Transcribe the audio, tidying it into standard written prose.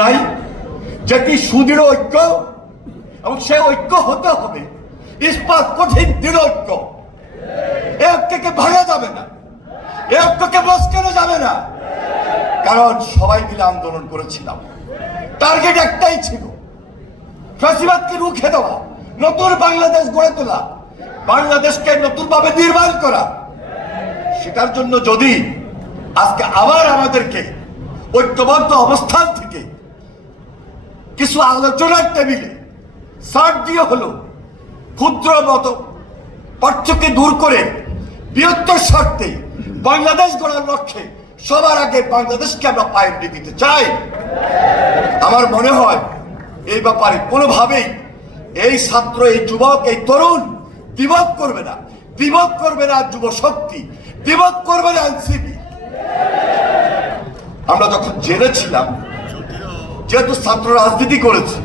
নাই যেটি সুদৃঢ় ঐক্য এবং সে ঐক্য হতে হবে ইস্পাত কঠিন দৃঢ় ঐক্য। এ ঐক্যকে ভাঙা যাবে না, এ ঐক্যকে বসকানো যাবে না, কারণ সবাই মিলে আন্দোলন করেছিলাম। টার্গেট একটাই ছিল, ফ্যাসিবাদকে রুখে দেওয়া, নতুন বাংলাদেশ গড়ে তোলা, বাংলাদেশকে নতুন ভাবে নির্মাণ করা। সেটার জন্য যদি আজকে আবার আমাদেরকে ঐক্যবদ্ধ অবস্থান থেকে কিছু আলোচনার টেবিলে সার দিয়ে হলো ক্ষুদ্র মত পার্থক্য দূর করে বৃহত্তর স্বার্থে বাংলাদেশ গড়ার লক্ষ্যে সবার আগে বাংলাদেশকে আমরা প্রায়োরিটি দিতে চাই। আমার মনে হয় এই ব্যাপারে কোনোভাবেই এই ছাত্র, এই যুবক, এই তরুণ দ্বিমত করবে না, দ্বিমত করবে না যুব শক্তি, দ্বিমত করবে না এনসিপি। আমরা যখন জেলে ছিলাম, যেহেতু ছাত্র রাজনীতি করেছে,